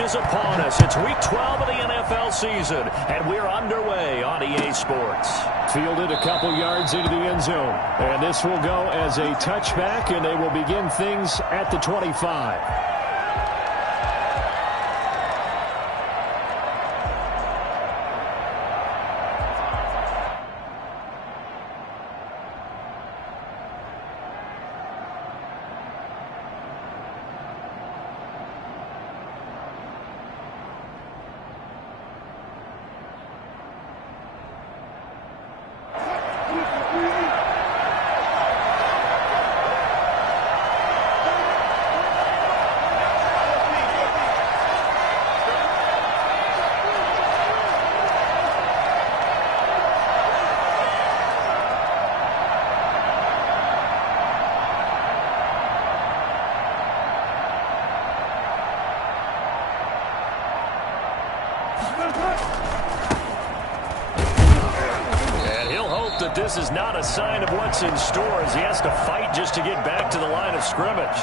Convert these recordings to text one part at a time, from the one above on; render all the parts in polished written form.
Is upon us. It's week 12 of the NFL season, and we're underway on EA Sports. Fielded a couple yards into the end zone, and this will go as a touchback, and they will begin things at the 25. That this is not a sign of what's in store as he has to fight just to get back to the line of scrimmage.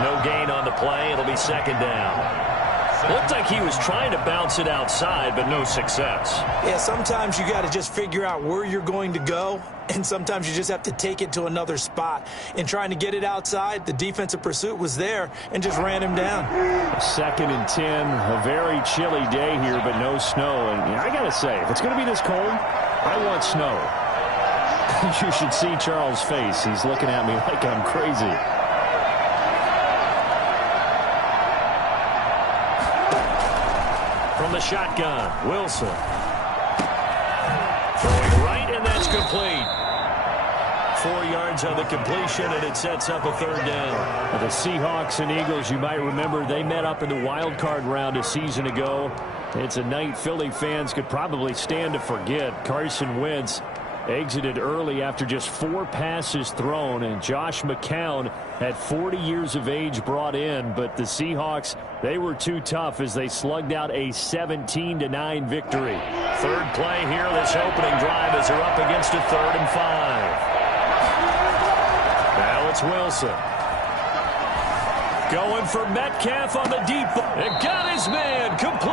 No gain on the play. It'll be second down. Looked like he was trying to bounce it outside, but no success. Yeah, sometimes you got to just figure out where you're going to go, and sometimes you just have to take it to another spot. In trying to get it outside, the defensive pursuit was there and just ran him down. 2nd and 10, a very chilly day here, but no snow. And I got to say, if it's going to be this cold, I want snow. You should see Charles' face. He's looking at me like I'm crazy. From the shotgun, Wilson. Throwing right, and that's complete. 4 yards on the completion, and it sets up a third down. The Seahawks and Eagles, you might remember, they met up in the wild card round a season ago. It's a night Philly fans could probably stand to forget. Carson Wentz exited early after just 4 passes thrown, and Josh McCown at 40 years of age brought in, but the Seahawks, they were too tough as they slugged out a 17-9 victory. Third play here, this opening drive as they're up against a 3rd and 5. Now it's Wilson. Going for Metcalf on the deep ball. It got his man complete.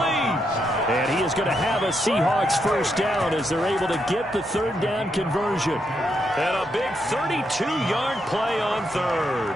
And he is going to have a Seahawks first down as they're able to get the third down conversion. And a big 32-yard play on third.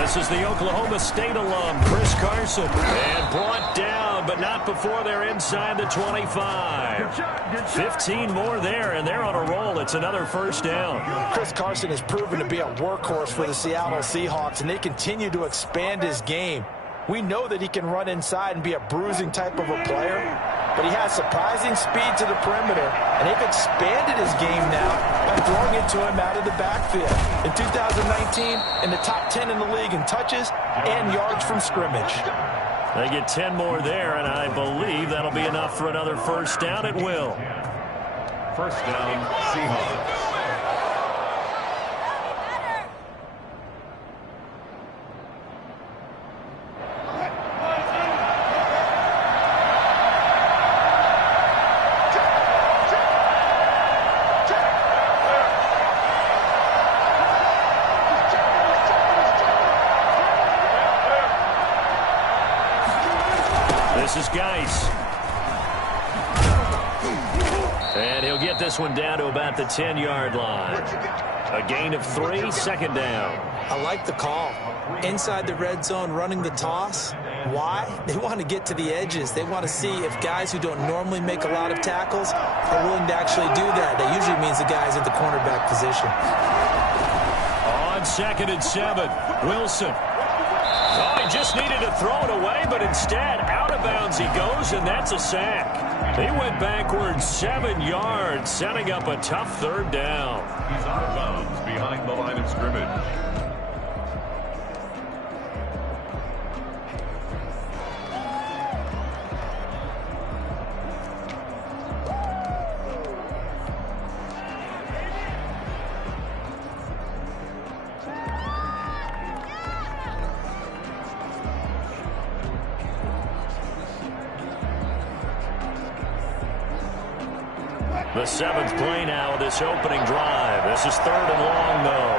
This is the Oklahoma State alum, Chris Carson. And brought down, but not before they're inside the 25. 15 more there, and they're on a roll. It's another first down. Chris Carson has proven to be a workhorse for the Seattle Seahawks, and they continue to expand his game. We know that he can run inside and be a bruising type of a player, but he has surprising speed to the perimeter, and they've expanded his game now by throwing it to him out of the backfield. In 2019, in the top 10 in the league in touches and yards from scrimmage. They get 10 more there, and I believe that'll be enough for another first down. It will. First down, Seahawks. This is Geis. And he'll get this one down to about the 10-yard line. A gain of 3, second down. I like the call. Inside the red zone, running the toss. Why? They want to get to the edges. They want to see if guys who don't normally make a lot of tackles are willing to actually do that. That usually means the guy's at the cornerback position. On 2nd and 7, Wilson. Oh, he just needed to throw it away, but instead, out of bounds he goes, and that's a sack. He went backwards 7 yards, setting up a tough third down. He's out of bounds behind the line of scrimmage. The 7th play now of this opening drive. This is 3rd and long, though.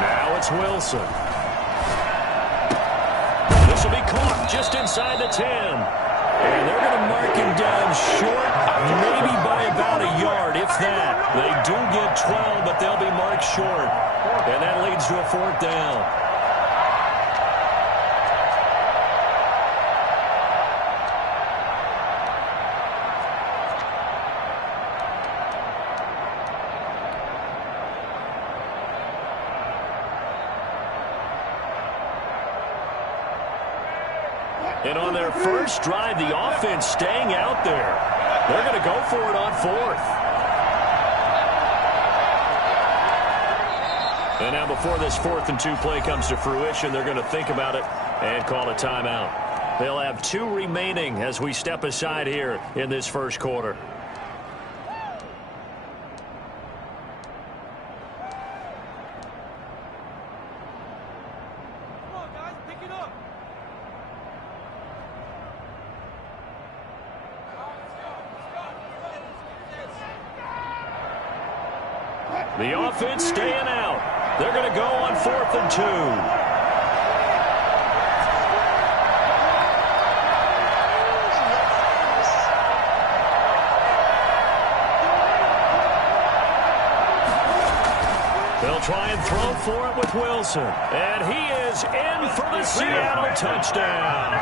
Now it's Wilson. This will be caught just inside the 10. And they're going to mark him down short, maybe by about a yard, if that. They do get 12, but they'll be marked short. And that leads to a 4th down. And on their first drive, the offense staying out there. They're going to go for it on 4th. And now before this 4th and 2 play comes to fruition, they're going to think about it and call a timeout. They'll have 2 remaining as we step aside here in this first quarter. The offense staying out. They're going to go on 4th and 2. They'll try and throw for it with Wilson. And he is in for the Seattle touchdown.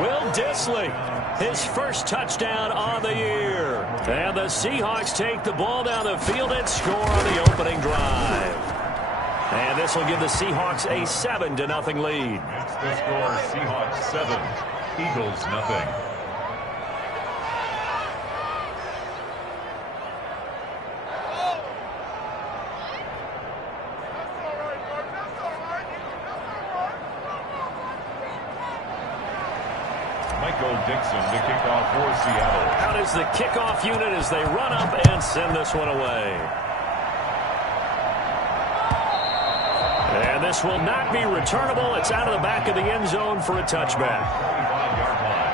Will Dissly, his first touchdown on the year. And the Seahawks take the ball down the field and score on the opening drive. And this will give the Seahawks a 7-0 lead. That's the score, Seahawks 7, Eagles nothing. Dixon to kick off for Seattle. Out is the kickoff unit as they run up and send this one away. And this will not be returnable. It's out of the back of the end zone for a touchback. 45-yard line.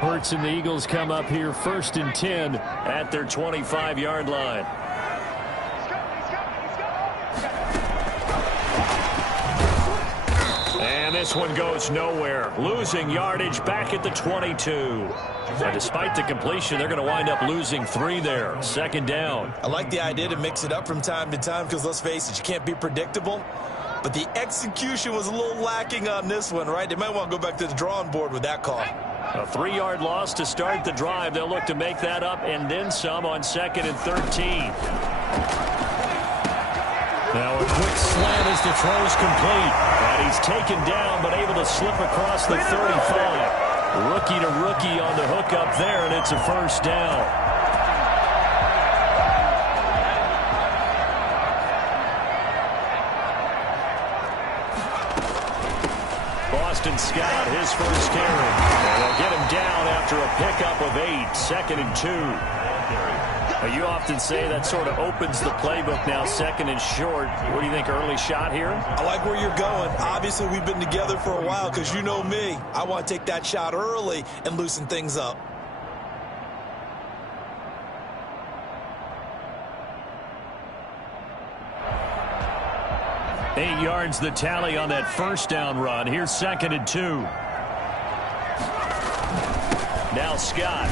Hurts and the Eagles come up here 1st and 10 at their 25-yard line. And this one goes nowhere. Losing yardage back at the 22. And despite the completion, they're going to wind up losing 3 there. 2nd down. I like the idea to mix it up from time to time because, let's face it, you can't be predictable. But the execution was a little lacking on this one, right? They might want to go back to the drawing board with that call. A 3-yard loss to start the drive. They'll look to make that up and then some on 2nd and 13. Now a quick slant as the throw's complete. And he's taken down but able to slip across the 35. Rookie to rookie on the hook up there, and it's a 1st down. Boston Scott, his first carry. And they'll get him down after a pickup of 8. 2nd and 2. Now, you often say that sort of opens the playbook now, 2nd and short. What do you think, early shot here? I like where you're going. Obviously, we've been together for a while because you know me. I want to take that shot early and loosen things up. Eight yards the tally on that 1st down run. Here's 2nd and 2. Now Scott.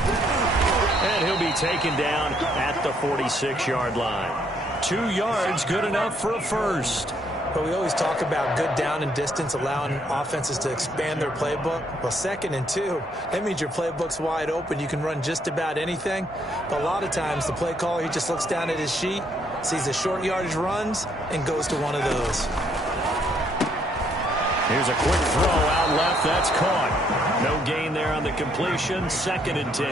And he'll be taken down at the 46-yard line. 2 yards, good enough for a first. But we always talk about good down and distance, allowing offenses to expand their playbook. Well, 2nd and 2, that means your playbook's wide open. You can run just about anything. But a lot of times, the play caller, he just looks down at his sheet, sees the short yardage runs, and goes to one of those. Here's a quick throw out left. That's caught. No gain there on the completion. 2nd and 10.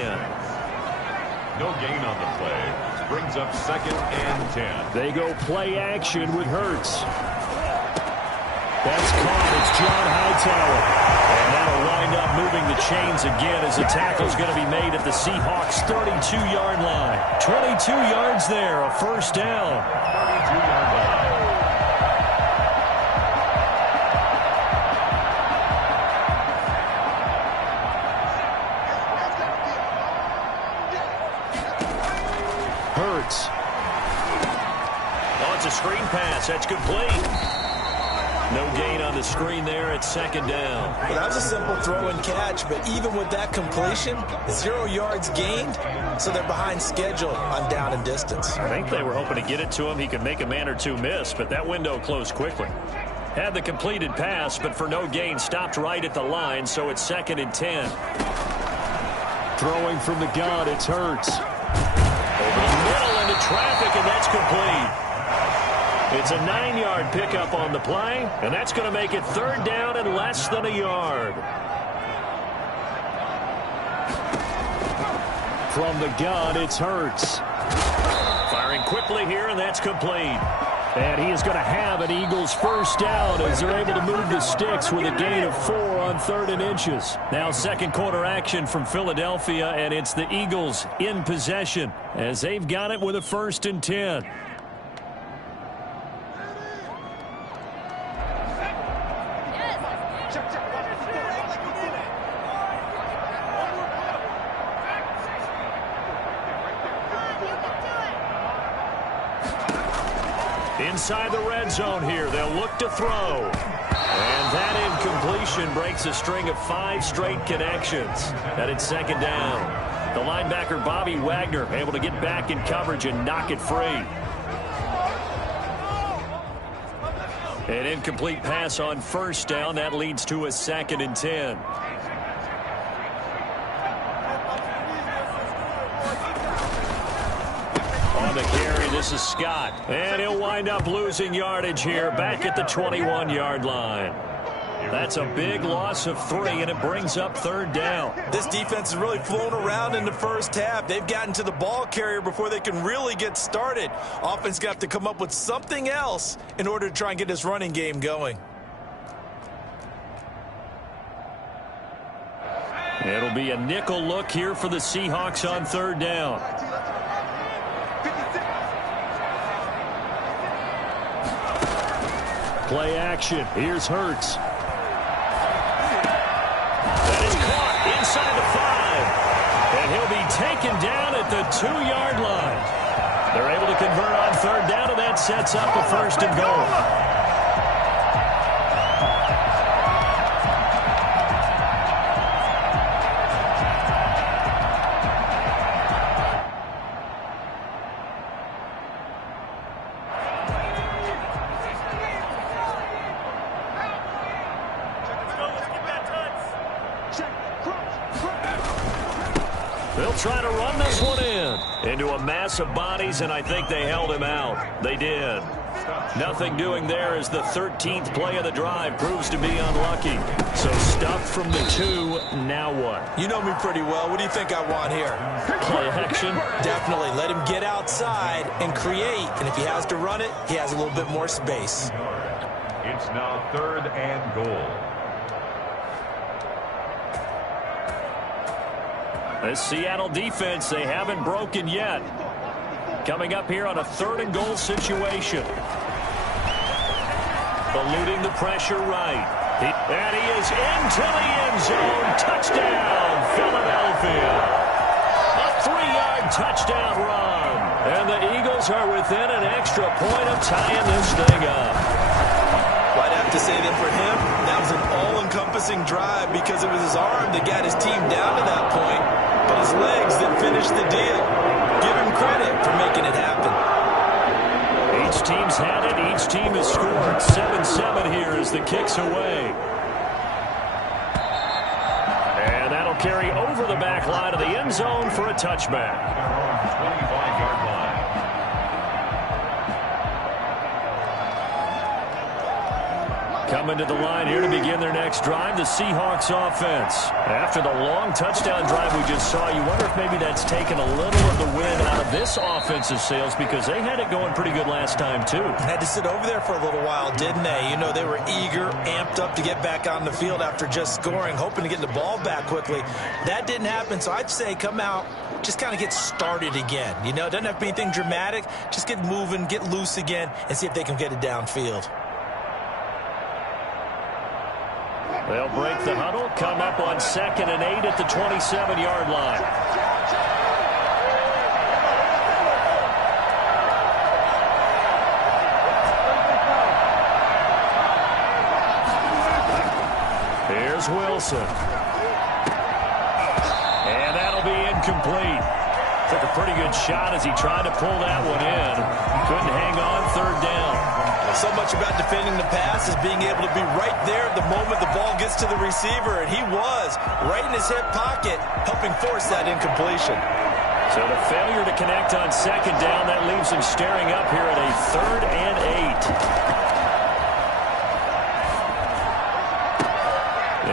No gain on the play. Brings up 2nd and 10. They go play action with Hurts. That's caught. It's John Hightower. And that'll wind up moving the chains again as the tackle's going to be made at the Seahawks' 32-yard line. 22 yards there, a first down. 32-yard line. Hurts. Oh, it's a screen pass. That's complete. No gain on the screen there at 2nd down. Well, that was a simple throw and catch, but even with that completion, 0 yards gained, so they're behind schedule on down and distance. I think they were hoping to get it to him. He could make a man or two miss, but that window closed quickly. Had the completed pass, but for no gain, stopped right at the line, so it's 2nd and 10. Throwing from the gun, it's Hurts. Over the middle into traffic, and that's complete. It's a 9-yard pickup on the play, and that's going to make it 3rd down and less than a yard. From the gun, it's Hurts. Firing quickly here, and that's complete. And he is going to have an Eagles first down as they're able to move the sticks with a gain of 4 on 3rd and inches. Now 2nd quarter action from Philadelphia, and it's the Eagles in possession as they've got it with a 1st and 10. Inside the red zone here, they'll look to throw. And that incompletion breaks a string of 5 straight connections. And it's 2nd down. The linebacker Bobby Wagner able to get back in coverage and knock it free. An incomplete pass on 1st down. That leads to a 2nd and 10. On the carry, this is Scott. And he'll wind up losing yardage here back at the 21-yard line. That's a big loss of 3, and it brings up 3rd down. This defense has really flown around in the first half. They've gotten to the ball carrier before they can really get started. Offense got to come up with something else in order to try and get this running game going. It'll be a nickel look here for the Seahawks on 3rd down. Play action. Here's Hurts. That is caught inside the 5. And he'll be taken down at the 2-yard line. They're able to convert on 3rd down, and that sets up a 1st and goal. They'll try to run this one into a mass of bodies, and I think they held him out. They did. Nothing doing there as the 13th play of the drive proves to be unlucky. So stuffed from the 2, now what? You know me pretty well. What do you think I want here? Play action? Definitely. Let him get outside and create. And if he has to run it, he has a little bit more space. It's now 3rd and goal. This Seattle defense, they haven't broken yet. Coming up here on a 3rd and goal situation. Eluding the pressure right. And he is into the end zone. Touchdown, Philadelphia. A 3-yard touchdown run. And the Eagles are within an extra point of tying this thing up. Well, I'd have to say that for him, that was an all-encompassing drive because it was his arm that got his team down to that point, but his legs that finished the deal. Give him credit for making it happen. Each team's had it. Each team has scored. 7-7 here as the kick's away. And that'll carry over the back line of the end zone for a touchback. 25-yard line. Coming to the line here to begin their next drive, the Seahawks offense. After the long touchdown drive we just saw, you wonder if maybe that's taken a little of the wind out of this offensive sails because they had it going pretty good last time, too. Had to sit over there for a little while, didn't they? You know, they were eager, amped up to get back on the field after just scoring, hoping to get the ball back quickly. That didn't happen, so I'd say come out, just kind of get started again. You know, it doesn't have to be anything dramatic. Just get moving, get loose again, and see if they can get it downfield. They'll break the huddle, come up on 2nd and 8 at the 27-yard line. Here's Wilson. And that'll be incomplete. Took a pretty good shot as he tried to pull that one in. Couldn't hang on 3rd down. So much about defending the pass is being able to be right there at the moment the ball gets to the receiver, and he was right in his hip pocket, helping force that incompletion. So the failure to connect on 2nd down, that leaves him staring up here at a 3rd and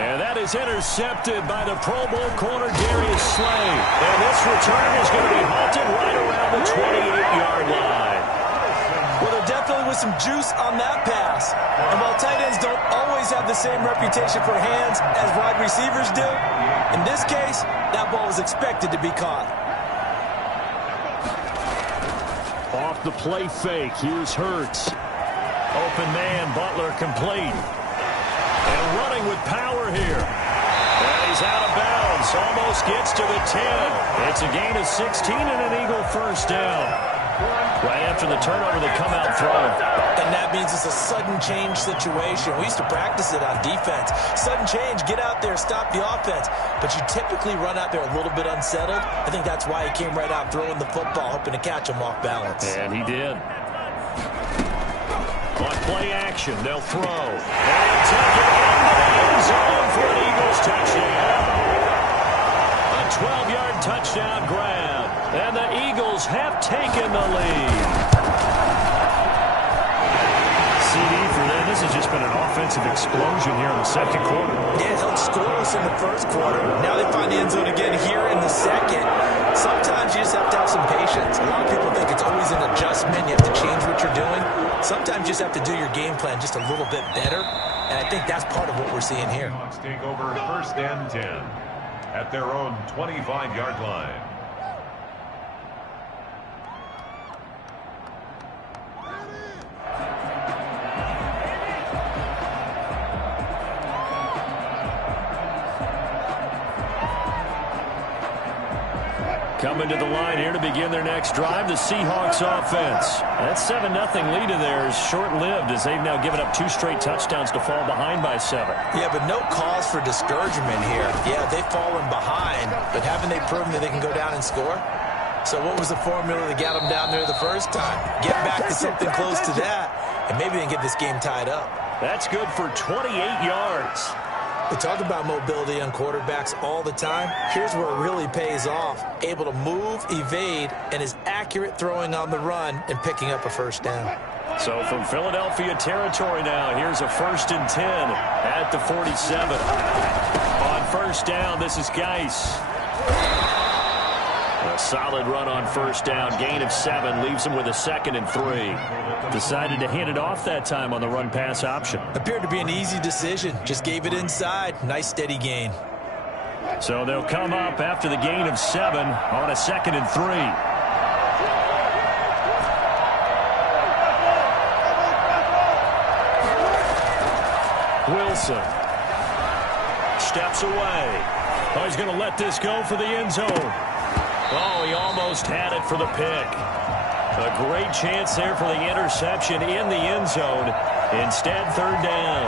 8. And that is intercepted by the Pro Bowl corner Darius Slay. And this return is going to be halted right around the 28-yard line. Well, there definitely was some juice on that pass. And while tight ends don't always have the same reputation for hands as wide receivers do, in this case, that ball was expected to be caught. Off the play fake, here's Hurts. Open man, Butler complete. And running with power here. And he's out of bounds, almost gets to the 10. It's a gain of 16 and an Eagle first down. Right after the turnover, they come out throwing. And that means it's a sudden change situation. We used to practice it on defense. Sudden change, get out there, stop the offense. But you typically run out there a little bit unsettled. I think that's why he came right out throwing the football, hoping to catch him off balance. And he did. On play action, they'll throw. And take it into the end zone for an Eagles touchdown. A 12-yard touchdown grab. And the Eagles have taken the lead. CD for them. This has just been an offensive explosion here in the 2nd quarter. Yeah, held scoreless in the 1st quarter. Now they find the end zone again here in the 2nd. Sometimes you just have to have some patience. A lot of people think it's always an adjustment. You have to change what you're doing. Sometimes you just have to do your game plan just a little bit better. And I think that's part of what we're seeing here. Seahawks take over 1st and 10 at their own 25-yard line. Coming to the line here to begin their next drive, the Seahawks offense. That 7-0 lead of theirs short-lived as they've now given up 2 straight touchdowns to fall behind by 7. Yeah, but no cause for discouragement here. Yeah, they've fallen behind, but haven't they proven that they can go down and score? So what was the formula that got them down there the first time? Get back to something close to that, and maybe they can get this game tied up. That's good for 28 yards. We talk about mobility on quarterbacks all the time. Here's where it really pays off. Able to move, evade, and is accurate throwing on the run and picking up a 1st down. So from Philadelphia territory now, here's a 1st and 10 at the 47. On 1st down, this is Geis. A solid run on 1st down. Gain of 7 leaves him with a 2nd and 3. Decided to hand it off that time on the run-pass option. Appeared to be an easy decision. Just gave it inside. Nice steady gain. So they'll come up after the gain of 7 on a 2nd and 3. Wilson steps away. Oh, he's going to let this go for the end zone. Oh, he almost had it for the pick. A great chance there for the interception in the end zone. Instead, 3rd down.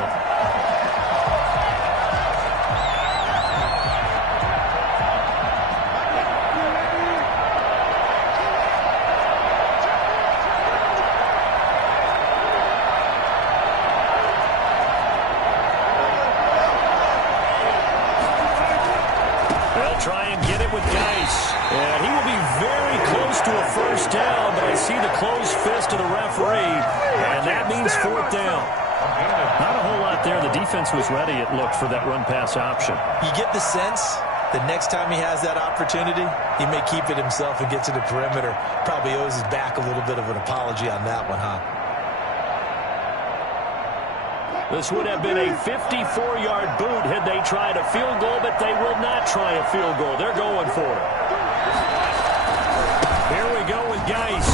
They'll try and get it with Geis. And he will be very close to a 1st down, but I see the closed fist of the referee, and that means 4th down. Not a whole lot there. The defense was ready, it looked, for that run-pass option. You get the sense that next time he has that opportunity, he may keep it himself and get to the perimeter. Probably owes his back a little bit of an apology on that one, huh? This would have been a 54-yard boot had they tried a field goal, but they will not try a field goal. They're going for it. Here we go with Geis.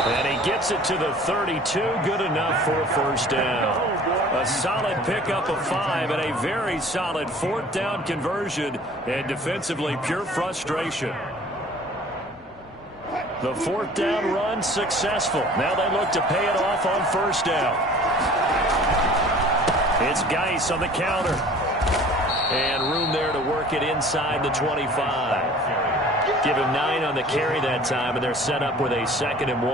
And he gets it to the 32. Good enough for a first down. A solid pickup of 5 and a very solid fourth down conversion. And defensively, pure frustration. The fourth down run successful. Now they look to pay it off on first down. It's Geis on the counter. And room there to work it inside the 25. Give him 9 on the carry that time, and they're set up with a 2nd and 1.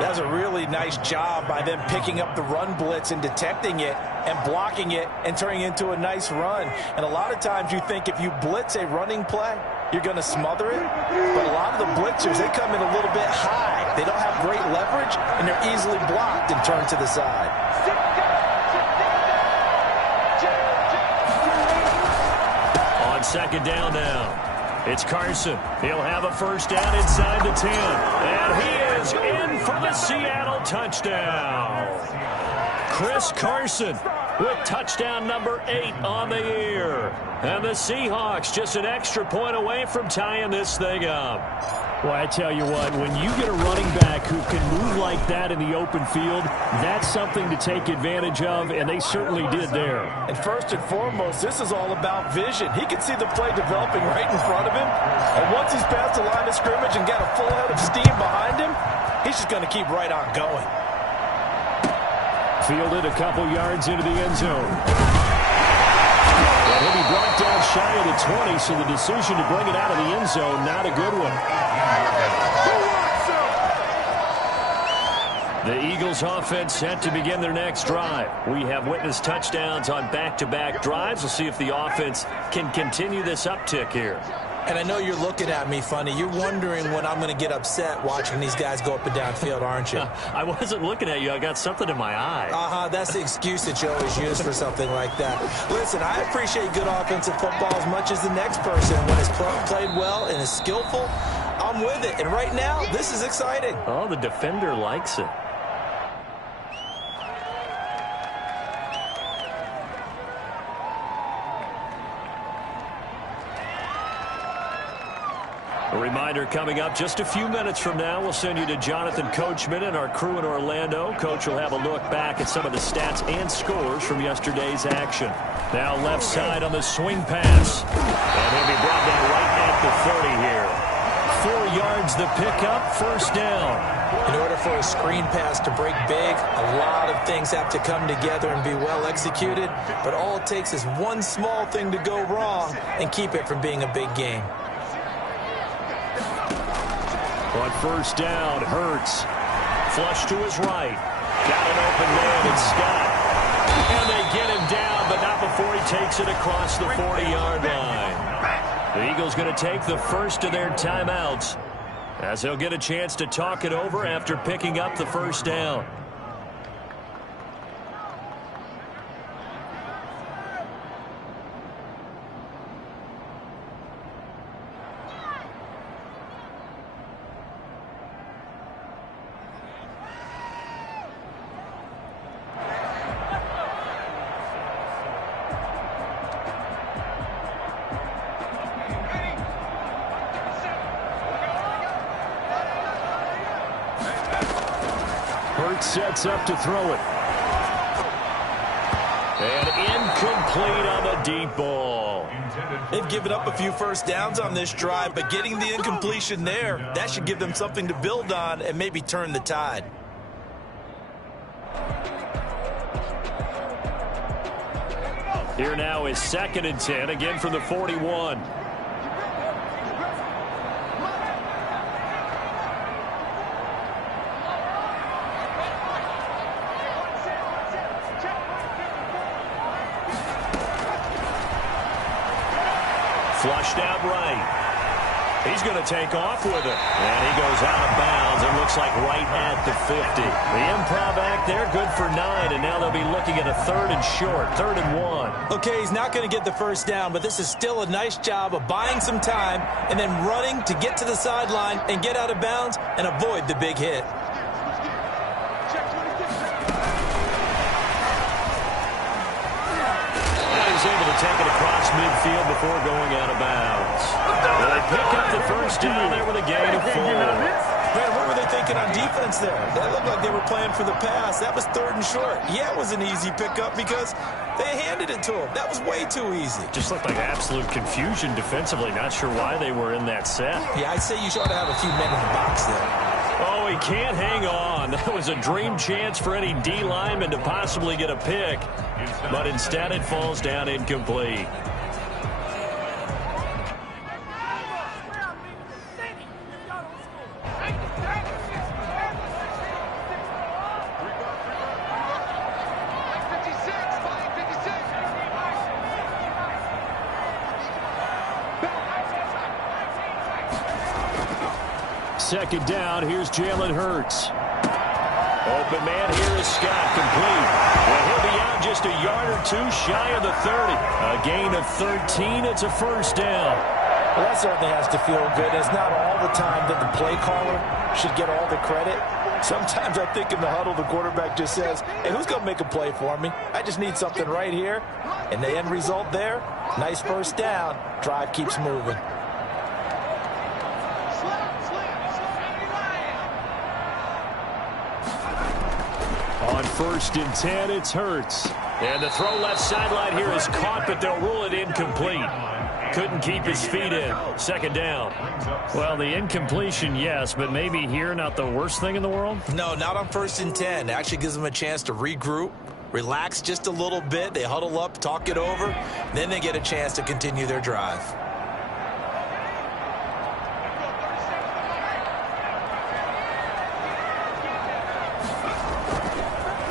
That's a really nice job by them picking up the run blitz and detecting it and blocking it and turning it into a nice run. And a lot of times you think if you blitz a running play, you're going to smother it. But a lot of the blitzers, they come in a little bit high. They don't have great leverage, and they're easily blocked and turned to the side. On second down now. It's Carson. He'll have a first down inside the 10. And he is in for the Seattle touchdown. Chris Carson with touchdown number 8 on the year. And the Seahawks just an extra point away from tying this thing up. Well, I tell you what, when you get a running back who can move like that in the open field, that's something to take advantage of, and they certainly did there. And first and foremost, this is all about vision. He can see the play developing right in front of him, and once he's past the line of scrimmage and got a full head of steam behind him, he's just going to keep right on going. Fielded a couple yards into the end zone. And he'll be brought down shy of the 20, so the decision to bring it out of the end zone, not a good one. The Eagles offense set to begin their next drive. We have witnessed touchdowns on back-to-back drives. We'll see if the offense can continue this uptick here. And I know you're looking at me funny. You're wondering when I'm going to get upset watching these guys go up and down field, aren't you? I wasn't looking at you. I got something in my eye. That's the excuse that you always use for something like that. Listen, I appreciate good offensive football as much as the next person. When it's played well and is skillful, I'm with it. And right now, this is exciting. Oh, the defender likes it. A reminder coming up just a few minutes from now, we'll send you to Jonathan Coachman and our crew in Orlando. Coach will have a look back at some of the stats and scores from yesterday's action. Now left side on the swing pass. And he'll be brought down right at the 30 here. 4 yards the pickup, first down. In order for a screen pass to break big, a lot of things have to come together and be well executed. But all it takes is one small thing to go wrong and keep it from being a big game. On first down, Hurts. Flush to his right. Got an open man in Scott. And they get him down, but not before he takes it across the 40-yard line. The Eagles going to take the first of their timeouts as they'll get a chance to talk it over after picking up the first down. Sets up to throw it. And incomplete on the deep ball. They've given up a few first downs on this drive, but getting the incompletion there, that should give them something to build on and maybe turn the tide. Here now is 2nd and 10, again from the 41. Flushed out right. He's going to take off with it. And he goes out of bounds. It looks like right at the 50. The improv act there, good for 9. And now they'll be looking at a 3rd and short, 3rd and 1. Okay, he's not going to get the first down, but this is still a nice job of buying some time and then running to get to the sideline and get out of bounds and avoid the big hit. He's able to take it across midfield before going out of bounds. They pick up the first down there with a gain of 4. Man, what were they thinking on defense there? That looked like they were playing for the pass. That was 3rd and short. Yeah, it was an easy pickup because they handed it to him. That was way too easy. Just looked like absolute confusion defensively. Not sure why they were in that set. Yeah, I'd say you should have a few men in the box there. Oh, he can't hang on. That was a dream chance for any D lineman to possibly get a pick. But instead it falls down incomplete. Second down, here's Jalen Hurts. Open man here is Scott, complete. Well, he'll be out just a yard or 2 shy of the 30. A gain of 13, it's a first down. Well, that certainly has to feel good. It's not all the time that the play caller should get all the credit. Sometimes I think in the huddle, the quarterback just says, hey, who's going to make a play for me? I just need something right here. And the end result there, nice first down. Drive keeps moving. On 1st and 10, it's Hurts. And the throw left sideline here is caught, but they'll rule it incomplete. Couldn't keep his feet in. Second down. Well, the incompletion, yes, but maybe here not the worst thing in the world? No, not on 1st and 10. It actually gives them a chance to regroup, relax just a little bit. They huddle up, talk it over. Then they get a chance to continue their drive.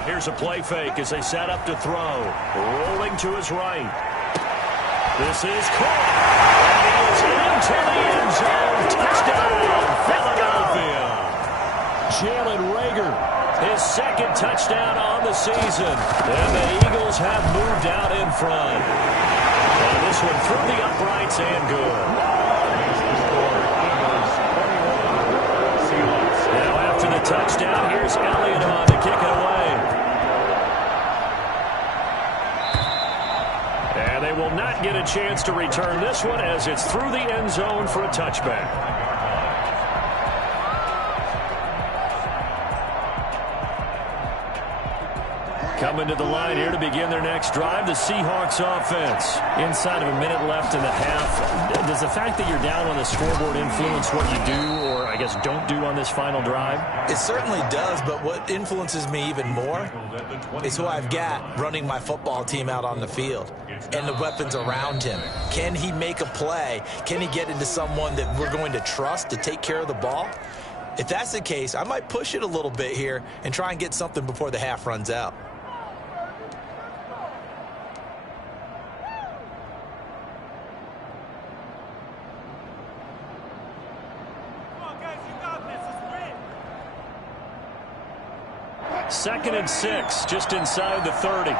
Here's a play fake as they set up to throw. Rolling to his right. This is caught. And he is into the end zone. Touchdown, Philadelphia. Jalen Reagor, his 2nd touchdown on the season. And the Eagles have moved out in front. And this one through the uprights and good. Now after the touchdown, here's Elliott on to kick it away. And they will not get a chance to return this one as it's through the end zone for a touchback. Coming to the line here to begin their next drive, the Seahawks offense. Inside of a minute left in the half, does the fact that you're down on the scoreboard influence what you do or, I guess, don't do on this final drive? It certainly does, but what influences me even more is who I've got running my football team out on the field and the weapons around him. Can he make a play? Can he get into someone that we're going to trust to take care of the ball? If that's the case, I might push it a little bit here and try and get something before the half runs out. Second and 6, just inside the 30.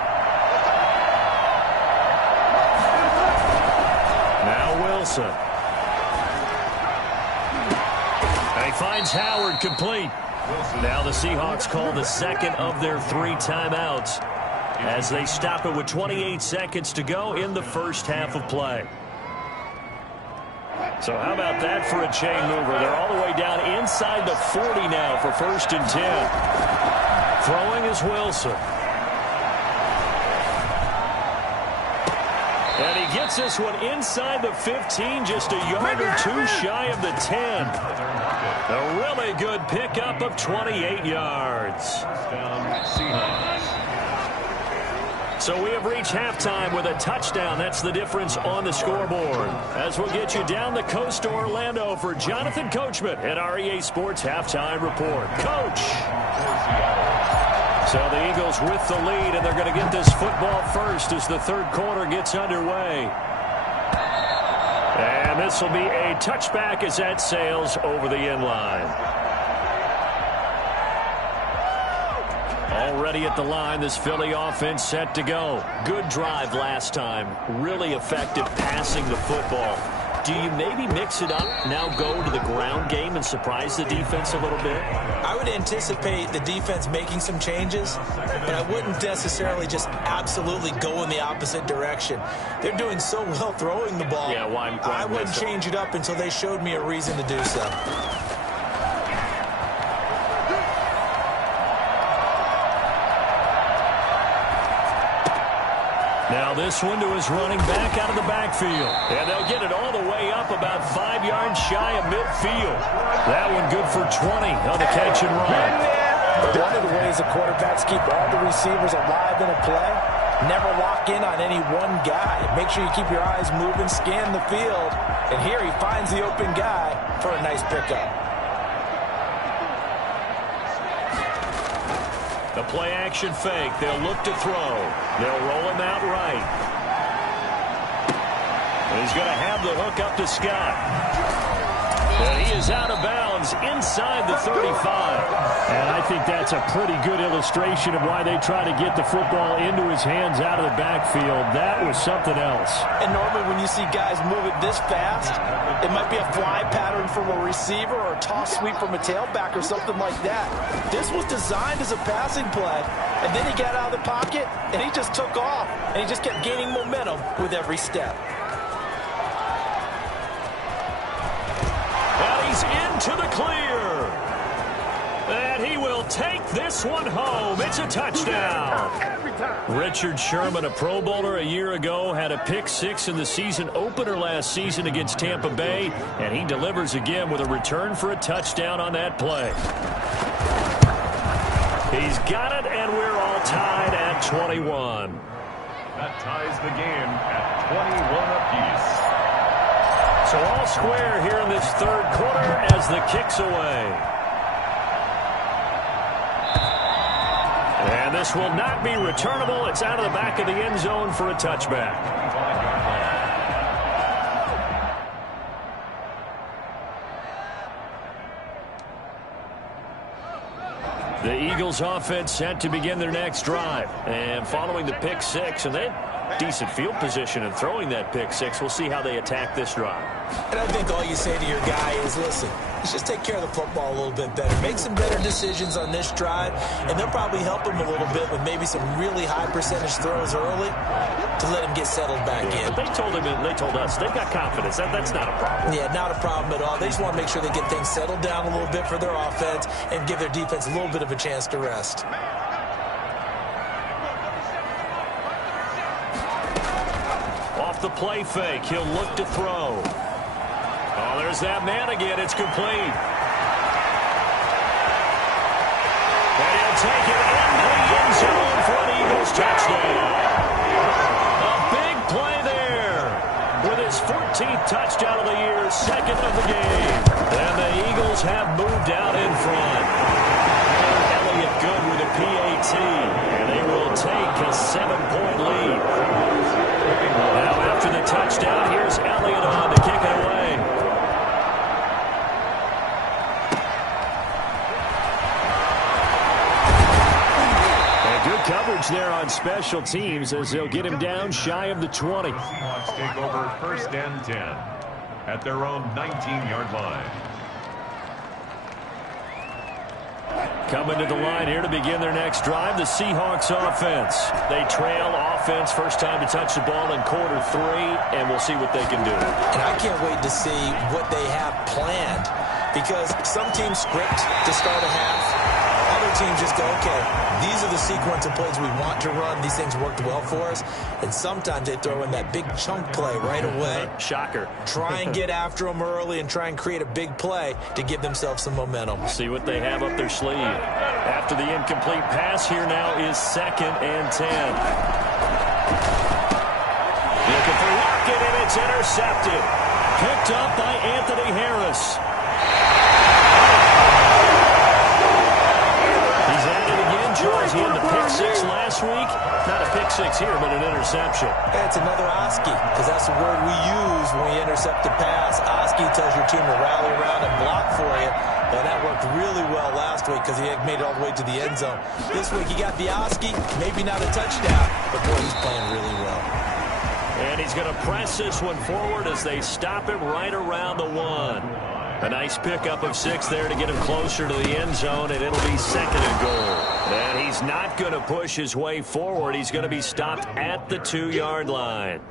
Now Wilson. And he finds Howard complete. Now the Seahawks call the 2nd of their 3 timeouts as they stop it with 28 seconds to go in the first half of play. So how about that for a chain mover? They're all the way down inside the 40 now for 1st and 10. Throwing is Wilson. And he gets this one inside the 15, just a yard or 2 shy of the 10. A really good pickup of 28 yards. So we have reached halftime with a touchdown. That's the difference on the scoreboard. As we'll get you down the coast to Orlando for Jonathan Coachman at our EA Sports Halftime Report. Coach. So the Eagles with the lead, and they're going to get this football first as the 3rd quarter gets underway. And this will be a touchback as that sails over the end line. Already at the line, this Philly offense set to go. Good drive last time. Really effective passing the football. Do you maybe mix it up, now go to the ground game and surprise the defense a little bit? I would anticipate the defense making some changes, but I wouldn't necessarily just absolutely go in the opposite direction. They're doing so well throwing the ball. Yeah, why I wouldn't change it up until they showed me a reason to do so. Now this one to his running back out of the backfield. And they'll get it all the way up about 5 yards shy of midfield. That one good for 20 on the catch and run. One of the ways the quarterbacks keep all the receivers alive in a play, never lock in on any one guy. Make sure you keep your eyes moving, scan the field. And here he finds the open guy for a nice pickup. The play action fake. They'll look to throw. They'll roll him out right. And he's going to have the hook up to Scott. And he is out of bounds inside the 35. And I think that's a pretty good illustration of why they try to get the football into his hands out of the backfield. That was something else. And normally when you see guys move it this fast, it might be a fly pattern from a receiver or a toss sweep from a tailback or something like that. This was designed as a passing play, and then he got out of the pocket, and he just took off, and he just kept gaining momentum with every step. And he's into the clear. And he will take this one home. It's a touchdown. Richard Sherman, a Pro Bowler a year ago, had a pick six in the season opener last season against Tampa Bay, and he delivers again with a return for a touchdown on that play. He's got it, and we're all tied at 21. That ties the game at 21 apiece. So all square here in this third quarter as the kick's away. And this will not be returnable. It's out of the back of the end zone for a touchback. The Eagles offense set to begin their next drive. And following the pick six, and they had decent field position in throwing that pick six. We'll see how they attack this drive. And I think all you say to your guy is, listen, let's just take care of the football a little bit better. Make some better decisions on this drive, and they'll probably help him a little bit with maybe some really high percentage throws early to let him get settled back in. But they told him, and they told us, they've got confidence. That's not a problem. Yeah, not a problem at all. They just want to make sure they get things settled down a little bit for their offense and give their defense a little bit of a chance to rest. Off the play fake, he'll look to throw. Oh, there's that man again. It's complete. And he'll take it into the end zone for an Eagles touchdown. A big play there with his 14th touchdown of the year, second of the game. And the Eagles have moved out in front. Elliott good with a PAT, and they will take a 7-point lead. Now after the touchdown, here's Elliott on to kick it away. Coverage there on special teams as they'll get him down shy of the 20. Seahawks take over first and 10 at their own 19-yard line. Coming to the line here to begin their next drive, the Seahawks offense. They trail offense, first time to touch the ball in quarter 3, and we'll see what they can do. And I can't wait to see what they have planned, because some teams script to start a half. Other teams just go, okay, these are the sequence of plays we want to run. These things worked well for us. And sometimes they throw in that big chunk play right away. Shocker. Try and get after them early and try and create a big play to give themselves some momentum. See what they have up their sleeve. After the incomplete pass, here now is 2nd and 10. Looking for Lockett, and it's intercepted. Picked up by Anthony Harris. He's at it again, Charles Was he in the pick six last week? Not a pick six here, but an interception. Yeah, it's another Oski, because that's the word we use when we intercept a pass. Oski tells your team to rally around and block for you. And that worked really well last week because he had made it all the way to the end zone. This week he got the Oski, maybe not a touchdown, but boy, he's playing really well. And he's going to press this one forward as they stop him right around the 1. A nice pickup of 6 there to get him closer to the end zone, and it'll be 2nd and goal. And he's not going to push his way forward. He's going to be stopped at the 2-yard line.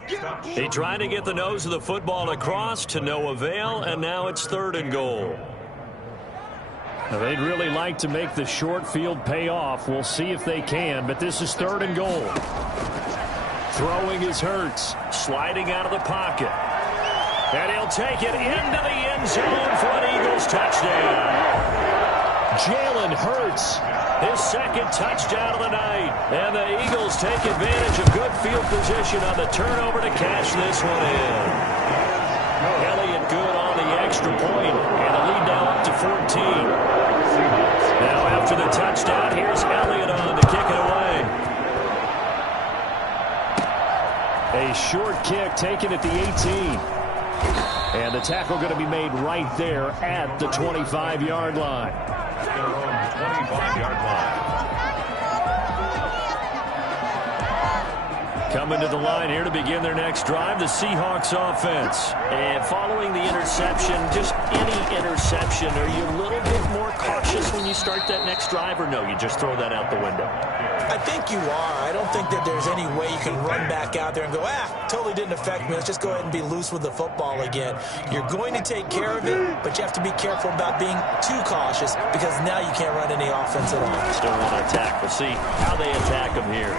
He tried to get the nose of the football across to no avail, and now it's 3rd and goal. Now, they'd really like to make the short field pay off. We'll see if they can, but this is 3rd and goal. Throwing is Hurts, sliding out of the pocket. And he'll take it into the end zone for an Eagles touchdown. Jalen Hurts, his 2nd touchdown of the night. And the Eagles take advantage of good field position on the turnover to cash this one in. Elliott good on the extra point, and the lead now up to 14. Now after the touchdown, here's Elliott on to kick it away. A short kick taken at the 18. And the tackle going to be made right there at the 25-yard line. 25-yard line. Coming to the line here to begin their next drive, the Seahawks offense. And following the interception, just any interception, are you a little bit more cautious when you start that next drive, or no, you just throw that out the window? I think you are. I don't think that there's any way you can run back out there and go, totally didn't affect me. Let's just go ahead and be loose with the football again. You're going to take care of it, but you have to be careful about being too cautious because now you can't run any offense at all. Still want to attack. We'll see how they attack him here.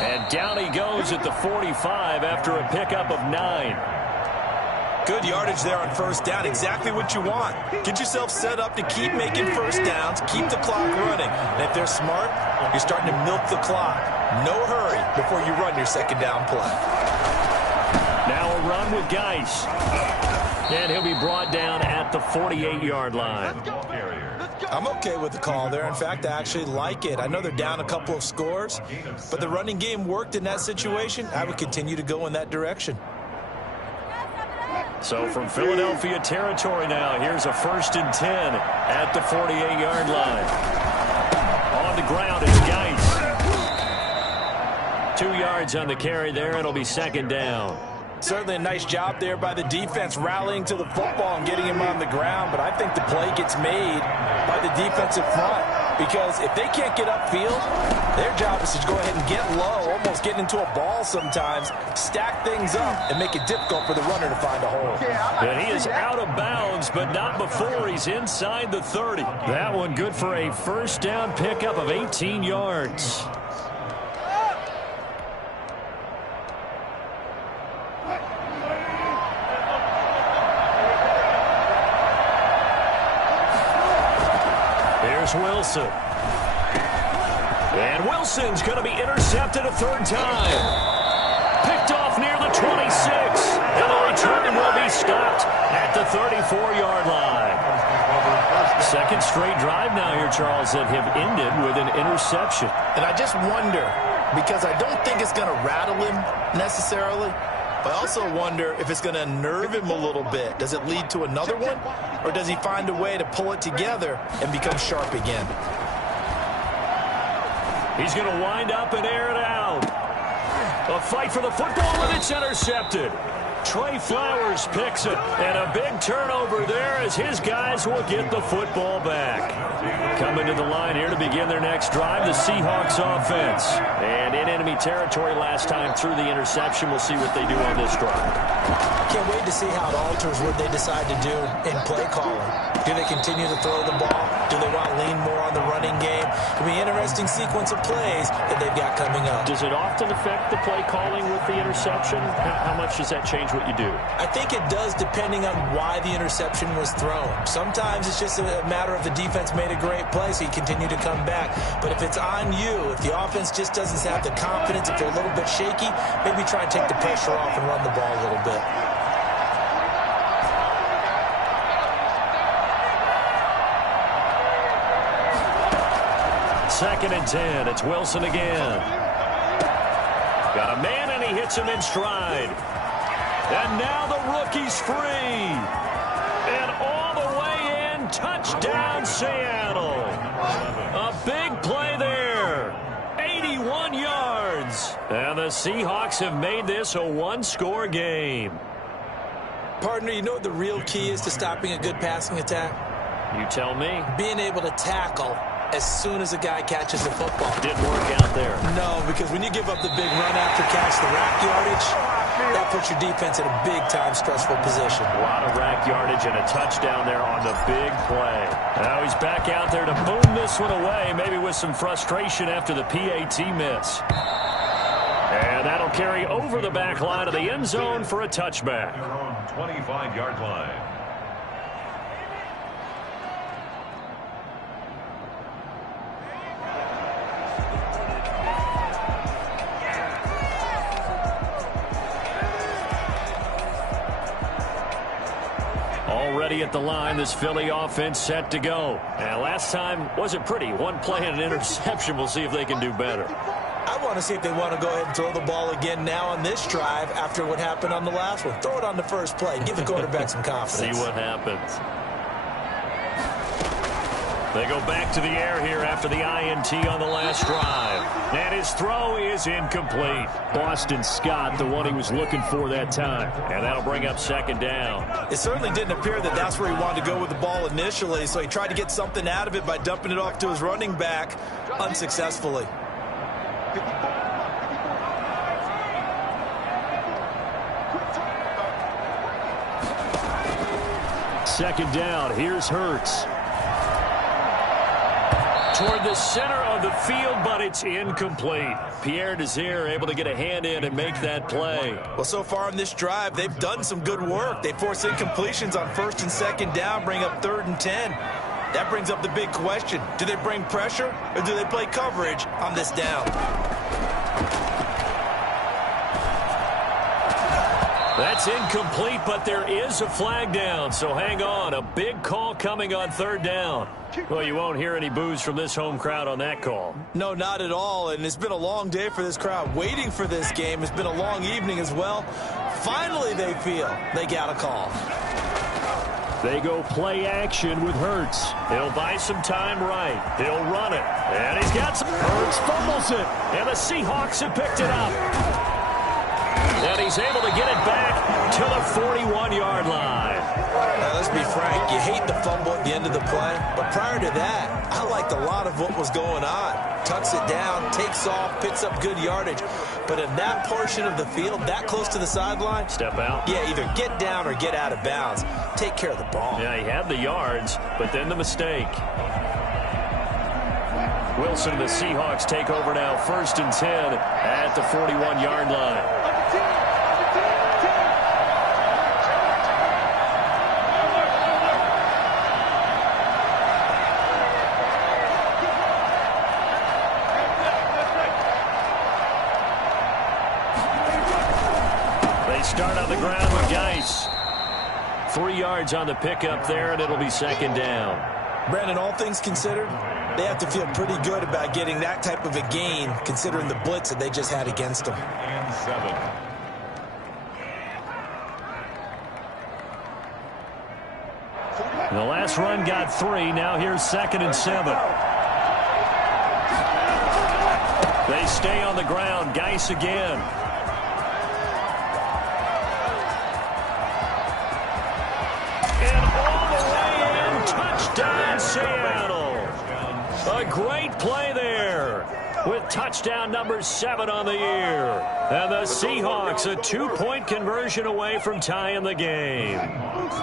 And down he goes at the 45 after a pickup of 9. Good yardage there on 1st down. Exactly what you want. Get yourself set up to keep making 1st downs, keep the clock running. And if they're smart, you're starting to milk the clock. No hurry before you run your 2nd down play. Now a run with Geis. And he'll be brought down at the 48-yard line. I'm okay with the call there. In fact, I actually like it. I know they're down a couple of scores, but the running game worked in that situation. I would continue to go in that direction. So from Philadelphia territory now, here's a 1st and 10 at the 48-yard line. On the ground is Geis. 2 yards on the carry there. It'll be 2nd down. Certainly a nice job there by the defense rallying to the football and getting him on the ground, but I think the play gets made by the defensive front because if they can't get upfield, their job is to go ahead and get low, almost get into a ball sometimes, stack things up, and make it difficult for the runner to find a hole. And he is out of bounds, but not before he's inside the 30. That one good for a 1st down pickup of 18 yards. Wilson. And Wilson's going to be intercepted a 3rd time. Picked off near the 26. And the return will be stopped at the 34-yard line. 2nd straight drive now here, Charles, that have ended with an interception. And I just wonder, because I don't think it's going to rattle him necessarily, but I also wonder if it's going to nerve him a little bit. Does it lead to another one? Or does he find a way to pull it together and become sharp again? He's going to wind up and air it out. A fight for the football, and it's intercepted. Trey Flowers picks it, and a big turnover there as his guys will get the football back. Coming to the line here to begin their next drive, the Seahawks offense. And in enemy territory last time through the interception. We'll see what they do on this drive. Can't wait to see how it alters what they decide to do in play calling. Do they continue to throw the ball? Do they want to lean more on the running game? It'll be an interesting sequence of plays that they've got coming up. Does it often affect the play calling with the interception? How much does that change what you do? I think it does depending on why the interception was thrown. Sometimes it's just a matter of the defense made a great play, so you continue to come back. But if it's on you, if the offense just doesn't have the confidence, if they're a little bit shaky, maybe try and take the pressure off and run the ball a little bit. 2nd and 10. It's Wilson again. Got a man, and he hits him in stride. And now the rookie's free. And all the way in, touchdown Seattle. A big play there. 81 yards. And the Seahawks have made this a one-score game. Partner, you know what the real key is to stopping a good passing attack? You tell me. Being able to tackle as soon as a guy catches the football. Didn't work out there. No, because when you give up the big run after catch, the rack yardage, that puts your defense in a big-time stressful position. A lot of rack yardage and a touchdown there on the big play. Now he's back out there to boom this one away, maybe with some frustration after the PAT miss. And that'll carry over the back line of the end zone for a touchback. 25-yard line. Already at the line, this Philly offense set to go. And last time wasn't pretty. One play and an interception. We'll see if they can do better. I want to see if they want to go ahead and throw the ball again now on this drive after what happened on the last one. Throw it on the first play. Give the quarterback some confidence. See what happens. They go back to the air here after the INT on the last drive. And his throw is incomplete. Boston Scott, the one he was looking for that time. And that'll bring up 2nd down. It certainly didn't appear that that's where he wanted to go with the ball initially, so he tried to get something out of it by dumping it off to his running back unsuccessfully. Second down. Here's Hurts. Toward the center of the field, but it's incomplete. Pierre Desir able to get a hand in and make that play. Well, so far in this drive, they've done some good work. They force incompletions on 1st and 2nd down, bring up 3rd and 10. That brings up the big question. Do they bring pressure or do they play coverage on this down? That's incomplete, but there is a flag down, so hang on. A big call coming on 3rd down. Well, you won't hear any boos from this home crowd on that call. No, not at all, and it's been a long day for this crowd waiting for this game. It's been a long evening as well. Finally, they feel they got a call. They go play action with Hurts. He'll buy some time right. He'll run it, and he's got some. Hurts fumbles it, and the Seahawks have picked it up. And he's able to get it back to the 41-yard line. Now, let's be frank. You hate the fumble at the end of the play. But prior to that, I liked a lot of what was going on. Tucks it down, takes off, picks up good yardage. But in that portion of the field, that close to the sideline. Step out. Yeah, either get down or get out of bounds. Take care of the ball. Yeah, he had the yards, but then the mistake. Wilson and the Seahawks take over now, 1st and 10 at the 41-yard line. Start on the ground with Geis. 3 yards on the pickup there, and it'll be 2nd down. Brandon, all things considered, they have to feel pretty good about getting that type of a gain, considering the blitz that they just had against them. And 7. The last run got 3. Now here's 2nd and 7. They stay on the ground. Geis again. Touchdown, Seattle. A great play there with touchdown number 7 on the year. And the Seahawks a 2-point conversion away from tying the game.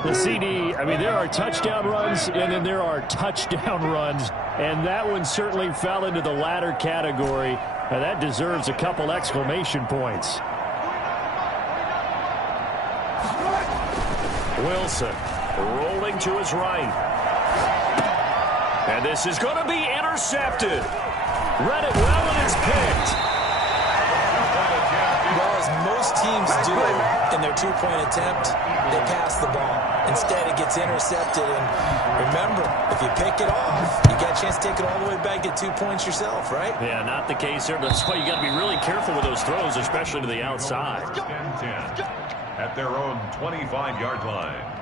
The CD, I mean, there are touchdown runs and then there are touchdown runs. And that one certainly fell into the latter category. And that deserves a couple exclamation points. Wilson rolling to his right. And this is going to be intercepted. Read it well, and it's picked. Well, as most teams do in their their two-point attempt, they pass the ball. Instead, it gets intercepted. And remember, if you pick it off, you got a chance to take it all the way back, get 2 points yourself, right? Yeah, not the case there. That's why you got to be really careful with those throws, especially to the outside. 10-10 at their own 25-yard line.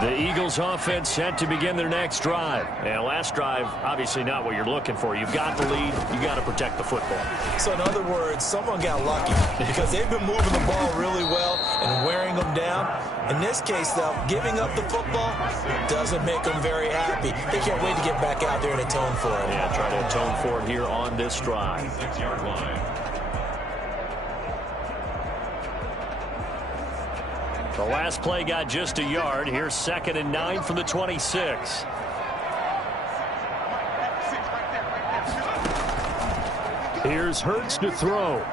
The Eagles offense set to begin their next drive. And last drive, obviously not what you're looking for. You've got the lead. You got to protect the football. So in other words, someone got lucky because they've been moving the ball really well and wearing them down. In this case, though, giving up the football doesn't make them very happy. They can't wait to get back out there and atone for it. Yeah, try to atone for it here on this drive. 6-yard line. The last play got just a yard. Here's 2nd and 9 from the 26. Here's Hurts to throw.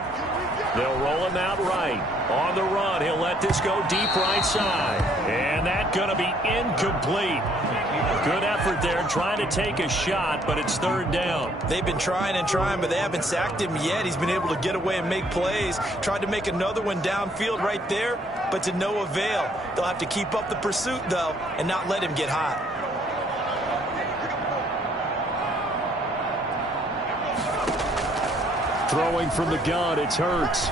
They'll roll him out right. On the run, he'll let this go deep right side. And that's going to be incomplete. Good effort there, trying to take a shot, but it's 3rd down. They've been trying and trying, but they haven't sacked him yet. He's been able to get away and make plays. Tried to make another one downfield right there, but to no avail. They'll have to keep up the pursuit, though, and not let him get hot. Throwing from the gun, it's Hurts.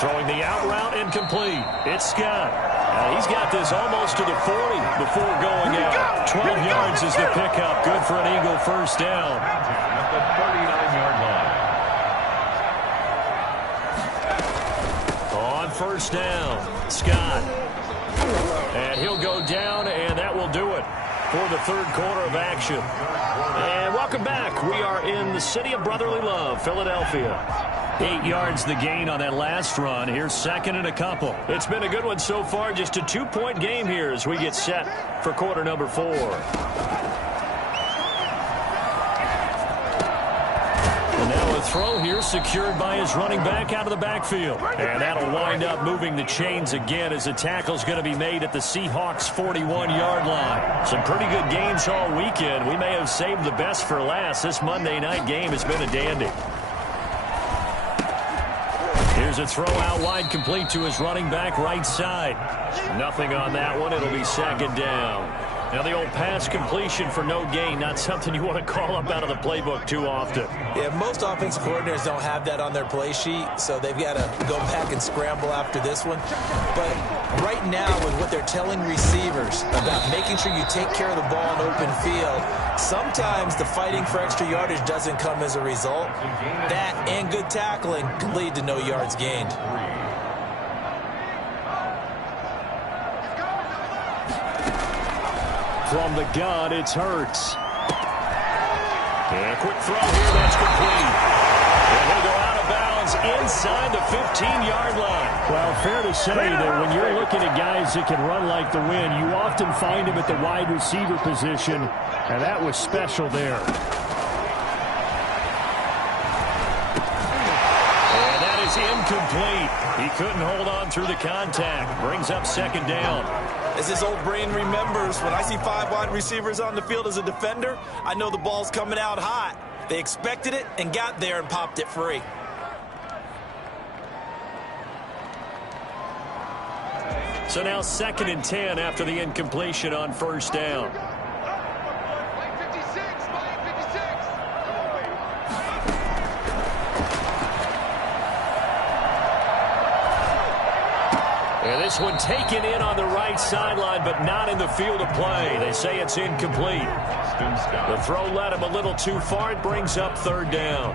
Throwing the out route, incomplete. It's Scott. He's got this almost to the 40 before going out. 12 yards is the pickup. Good for an Eagle first down. At the 39-yard line. On first down, Scott. And he'll go down, and that will do it for the 3rd quarter of action. And welcome back. We are in the city of brotherly love, Philadelphia. 8 yards the gain on that last run. Here's 2nd and a couple. It's been a good one so far. Just a 2-point game here as we get set for quarter number 4. And now a throw here secured by his running back out of the backfield. And that'll wind up moving the chains again as the tackle's going to be made at the Seahawks' 41-yard line. Some pretty good games all weekend. We may have saved the best for last. This Monday night game has been a dandy. Here's a throw out wide, complete to his running back right side. Nothing on that one. It'll be 2nd down. Now the old pass completion for no gain, not something you want to call up out of the playbook too often. Yeah, most offensive coordinators don't have that on their play sheet, so they've got to go back and scramble after this one. But right now, with what they're telling receivers about making sure you take care of the ball in open field, sometimes the fighting for extra yardage doesn't come as a result. That and good tackling can lead to no yards gained. From the gun, it's Hurts. And a quick throw here, that's complete. And he'll go out of bounds inside the 15-yard line. Well, fair to say that when you're looking at guys that can run like the wind, you often find them at the wide receiver position, and that was special there. And that is incomplete. He couldn't hold on through the contact. Brings up 2nd down. As his old brain remembers, when I see 5 wide receivers on the field as a defender, I know the ball's coming out hot. They expected it and got there and popped it free. So now 2nd and 10 after the incompletion on first down. And this one taken in on the right sideline, but not in the field of play. They say it's incomplete. The throw led him a little too far. It brings up 3rd down.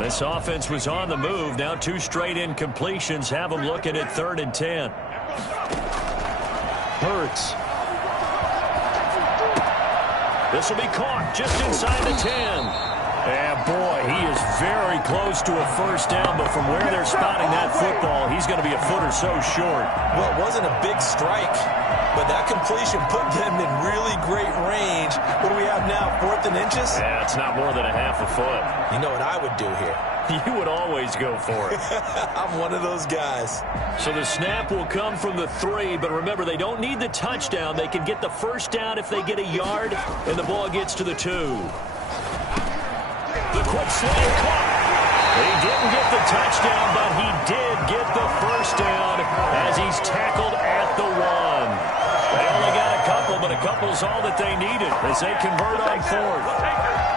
This offense was on the move. Now 2 straight incompletions have them looking at 3rd and 10. Hurts. This will be caught just inside the 10. Yeah, boy, he is very close to a first down, but from where they're spotting that football, he's going to be a foot or so short. Well, it wasn't a big strike, but that completion put them in really great range. What do we have now, 4th and inches? Yeah, it's not more than a half a foot. You know what I would do here? You would always go for it. I'm one of those guys. So the snap will come from the 3, but remember, they don't need the touchdown. They can get the first down if they get a yard, and the ball gets to the 2. The quick slant caught. He didn't get the touchdown, but he did get the first down as he's tackled at the 1. They only got a couple, but a couple's all that they needed as they convert on 4th.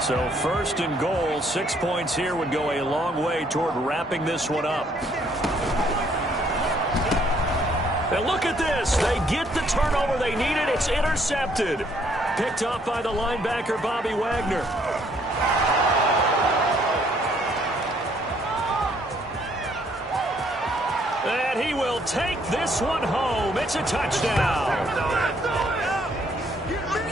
So 1st and goal, 6 points here would go a long way toward wrapping this one up. And look at this. They get the turnover they needed. It's intercepted. Picked off by the linebacker, Bobby Wagner. And he will take this one home. It's a touchdown.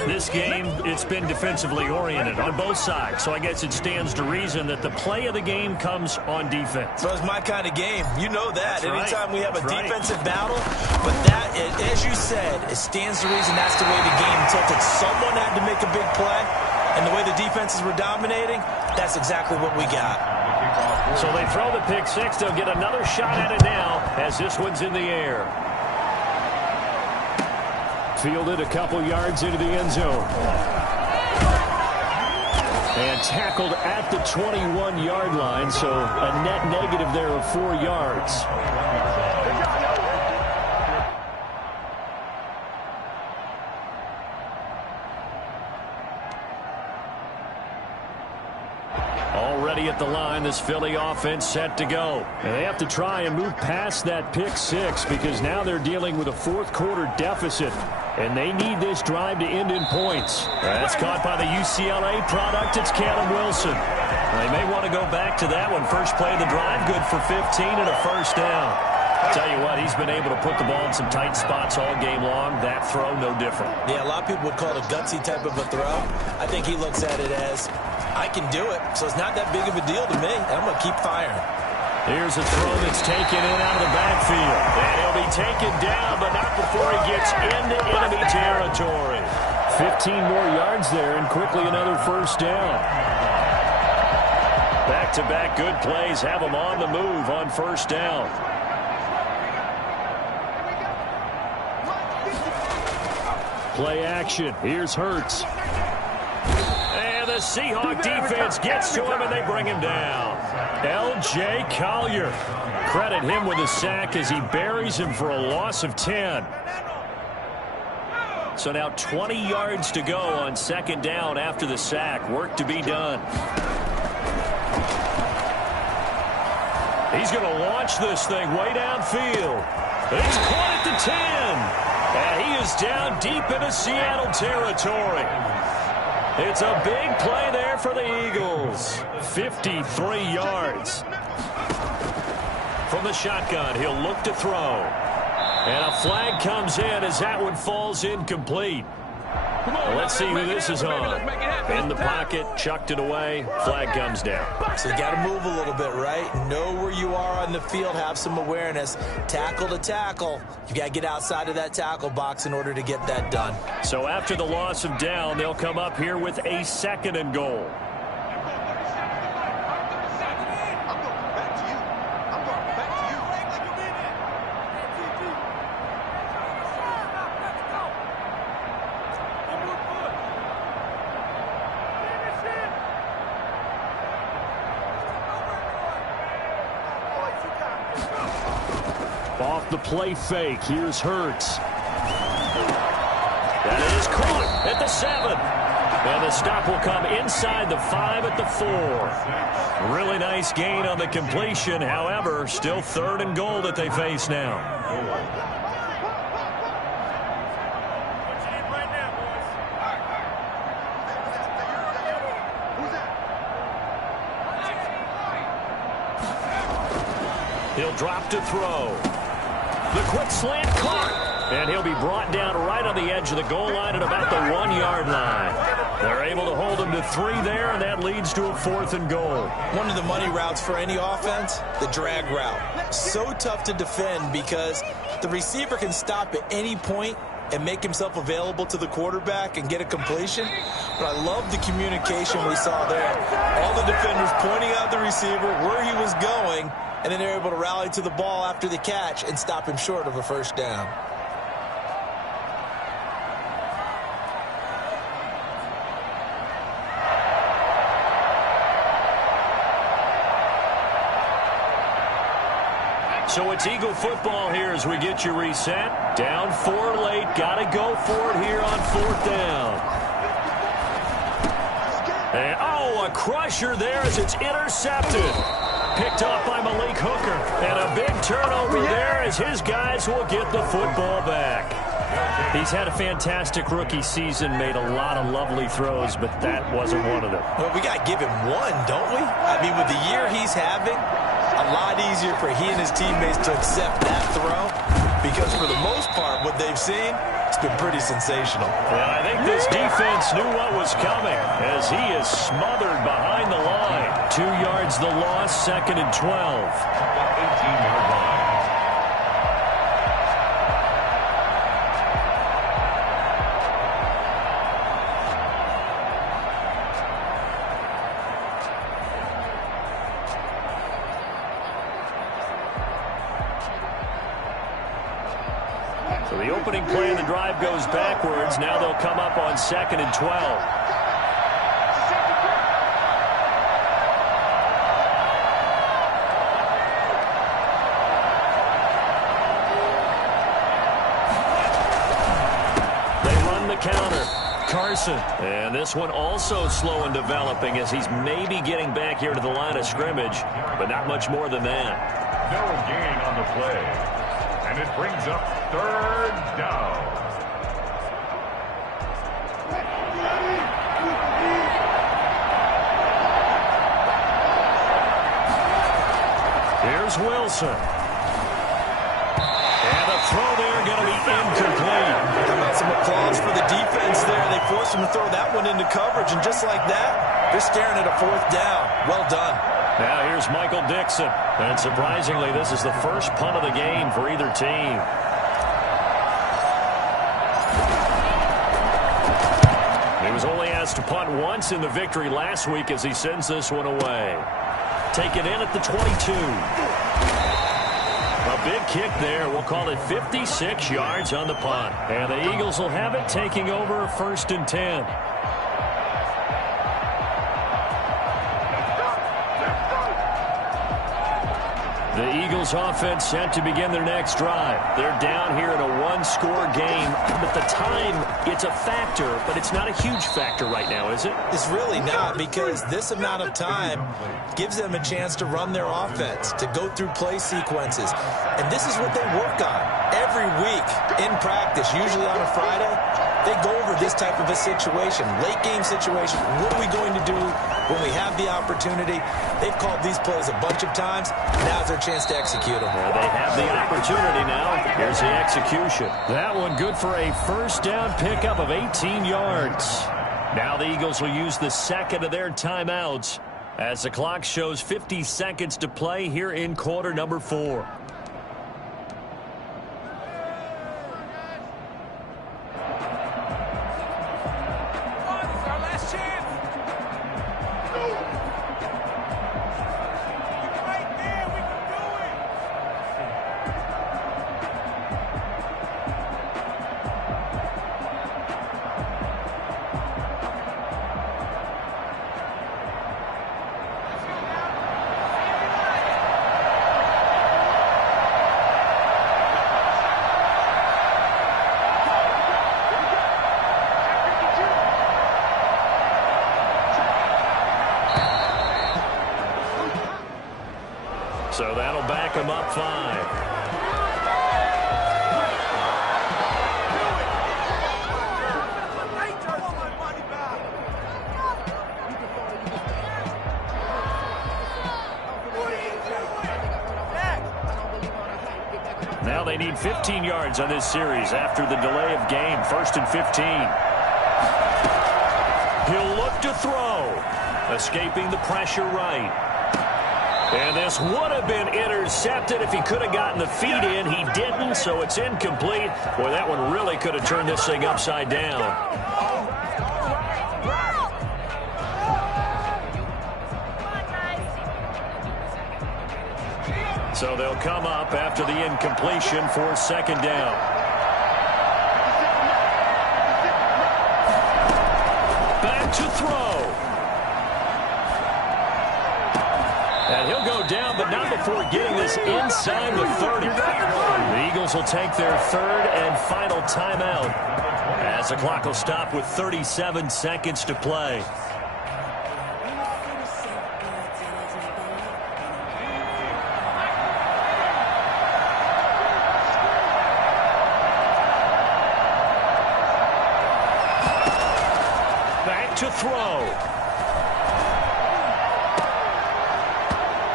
This game, it's been defensively oriented on both sides, so I guess it stands to reason that the play of the game comes on defense. So it's my kind of game. You know that. That's Anytime we have a right. defensive battle, but that, as you said, it stands to reason that's the way the game tilted. Someone had to make a big play, and the way the defenses were dominating, that's exactly what we got. So they throw the pick 6. They'll get another shot at it now as this one's in the air. Fielded a couple yards into the end zone. And tackled at the 21-yard line, so a net negative there of 4 yards. Already at the line, this Philly offense set to go. And they have to try and move past that pick 6 because now they're dealing with a 4th quarter deficit. And they need this drive to end in points. That's caught by the UCLA product. It's Callum Wilson. They may want to go back to that one. First play of the drive, good for 15 and a first down. Tell you what, he's been able to put the ball in some tight spots all game long. That throw, no different. Yeah, a lot of people would call it a gutsy type of a throw. I think he looks at it as, I can do it, so it's not that big of a deal to me. I'm going to keep firing. Here's a throw that's taken in out of the backfield. And he'll be taken down, but not before he gets into enemy territory. 15 more yards there, and quickly another first down. Back-to-back good plays have him on the move on first down. Play action. Here's Hurts. And the Seahawk defense gets to him, and they bring him down. L.J. Collier. Credit him with a sack as he buries him for a loss of 10. So now 20 yards to go on second down after the sack. Work to be done. He's going to launch this thing way downfield. He's caught at the 10. And he is down deep into Seattle territory. It's a big play there for the Eagles. 53 yards. From the shotgun, he'll look to throw. And a flag comes in as that one falls incomplete. Well, let's see who this is on. In the pocket, chucked it away, flag comes down. So you got to move a little bit, right? Know where you are on the field, have some awareness. Tackle to tackle. You got to get outside of that tackle box in order to get that done. So after the loss of down, they'll come up here with a 2nd and goal. Off the play fake, here's Hurts. That is caught at the 7. And the stop will come inside the 5 at the 4. Really nice gain on the completion. However, still 3rd and goal that they face now. He'll drop to throw. The quick slant caught. And he'll be brought down right on the edge of the goal line at about the 1-yard line. They're able to hold him to 3 there, and that leads to a 4th and goal. One of the money routes for any offense, the drag route. So tough to defend because the receiver can stop at any point and make himself available to the quarterback and get a completion. But I love the communication we saw there. All the defenders pointing out the receiver, where he was going, and then they're able to rally to the ball after the catch and stop him short of a first down. So it's Eagle football here as we get you reset. Down 4 late. Got to go for it here on 4th down. And, a crusher there as it's intercepted. Picked off by Malik Hooker. And a big turnover there as his guys will get the football back. He's had a fantastic rookie season, made a lot of lovely throws, but that wasn't one of them. Well, we got to give him one, don't we? I mean, with the year he's having, a lot easier for he and his teammates to accept that throw because for the most part, what they've seen, it's been pretty sensational. And I think this defense knew what was coming as he is smothered behind the line. 2 yards the loss, 2nd and 12. 18-yard line. So the opening play of the drive goes backwards. Now they'll come up on 2nd and 12. They run the counter. Carson. And this one also slow in developing as he's maybe getting back here to the line of scrimmage, but not much more than that. No gain on the play. And it brings up 3rd down. Here's Wilson. And the throw there going to be incomplete. How about some applause for the defense there? They forced him to throw that one into coverage, and just like that, they're staring at a 4th down. Well done. Now here's Michael Dixon. And surprisingly, this is the first punt of the game for either team. He was only asked to punt once in the victory last week as he sends this one away. Taken in at the 22. A big kick there. We'll call it 56 yards on the punt. And the Eagles will have it, taking over 1st and 10. The Eagles offense set to begin their next drive. They're down here in a 1-score game. But the time, it's a factor, but it's not a huge factor right now, is it? It's really not, because this amount of time gives them a chance to run their offense, to go through play sequences. And this is what they work on every week in practice, usually on a Friday. They go over this type of a situation, late game situation. What are we going to do when we have the opportunity? They've called these plays a bunch of times. Now's their chance to execute them. Well, they have the opportunity now. Here's the execution. That one good for a 1st down pickup of 18 yards. Now the Eagles will use the 2nd of their timeouts as the clock shows 50 seconds to play here in quarter number 4. So that'll back him up 5. Now they need 15 yards on this series after the delay of game. 1st and 15. He'll look to throw. Escaping the pressure right. And this would have been intercepted if he could have gotten the feet in. He didn't, so it's incomplete. Boy, that one really could have turned this thing upside down. So they'll come up after the incompletion for 2nd down. Back to throw. And he'll go down, but not before getting this inside the 30. The Eagles will take their 3rd and final timeout as the clock will stop with 37 seconds to play. To throw.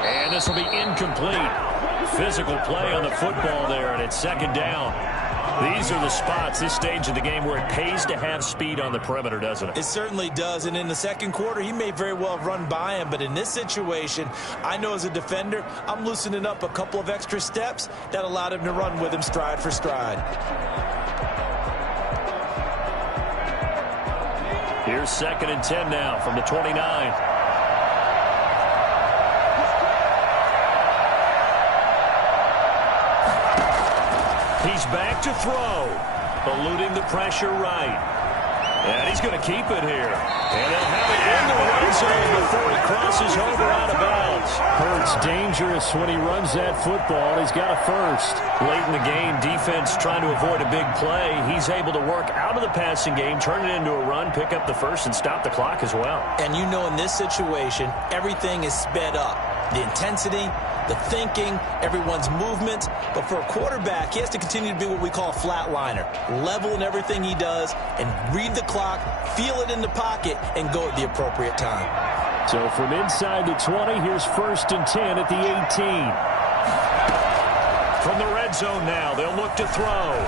And this will be incomplete. Physical play on the football there, and it's 2nd down. These are the spots, this stage of the game, where it pays to have speed on the perimeter, doesn't it? It certainly does, and in the 2nd quarter, he may very well have run by him, but in this situation, I know as a defender, I'm loosening up a couple of extra steps that allowed him to run with him stride for stride. Here's 2nd and 10 now from the 29. He's back to throw. Eluding the pressure right. And he's going to keep it here. And they'll have it in the red zone before he crosses over out of bounds. Hurts dangerous when he runs that football. He's got a first. Late in the game, defense trying to avoid a big play. He's able to work out of the passing game, turn it into a run, pick up the first, and stop the clock as well. And you know in this situation, everything is sped up. The intensity, the thinking, everyone's movement. But for a quarterback, he has to continue to be what we call a flatliner. Level in everything he does and read the clock, feel it in the pocket, and go at the appropriate time. So from inside the 20, here's 1st and 10 at the 18. From the red zone now, they'll look to throw.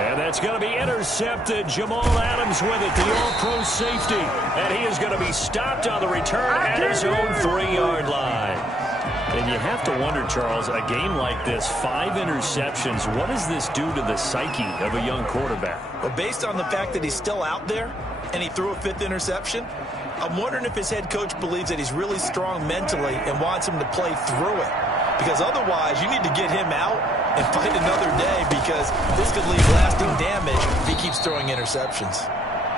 And that's going to be intercepted. Jamal Adams with it, the all-pro safety. And he is going to be stopped on the return at his own 3-yard line. And you have to wonder, Charles, a game like this, 5 interceptions, what does this do to the psyche of a young quarterback? Well, based on the fact that he's still out there and he threw a 5th interception, I'm wondering if his head coach believes that he's really strong mentally and wants him to play through it. Because otherwise, you need to get him out and fight another day, because this could leave lasting damage if he keeps throwing interceptions.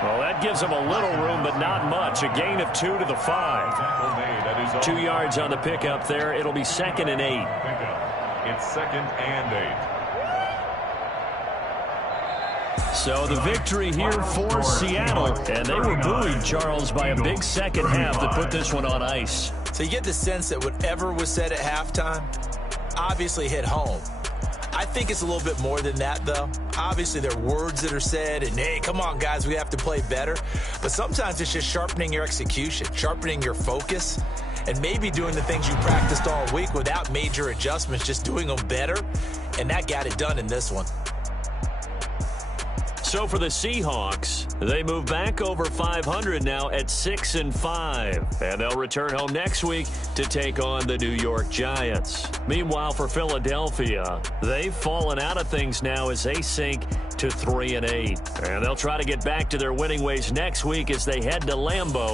Well, that gives him a little room, but not much. A gain of 2 to the 5. 2 yards on the pickup there. It'll be 2nd and 8. It's 2nd and 8. So the victory here for Seattle. And they were buoyed, Charles, by a big second half that put this one on ice. So you get the sense that whatever was said at halftime obviously hit home. I think it's a little bit more than that, though. Obviously, there are words that are said, and, hey, come on, guys, we have to play better. But sometimes it's just sharpening your execution, sharpening your focus, and maybe doing the things you practiced all week without major adjustments, just doing them better. And that got it done in this one. So for the Seahawks, they move back over 500 now at 6-5. And they'll return home next week to take on the New York Giants. Meanwhile, for Philadelphia, they've fallen out of things now as they sink to 3-8. And they'll try to get back to their winning ways next week as they head to Lambeau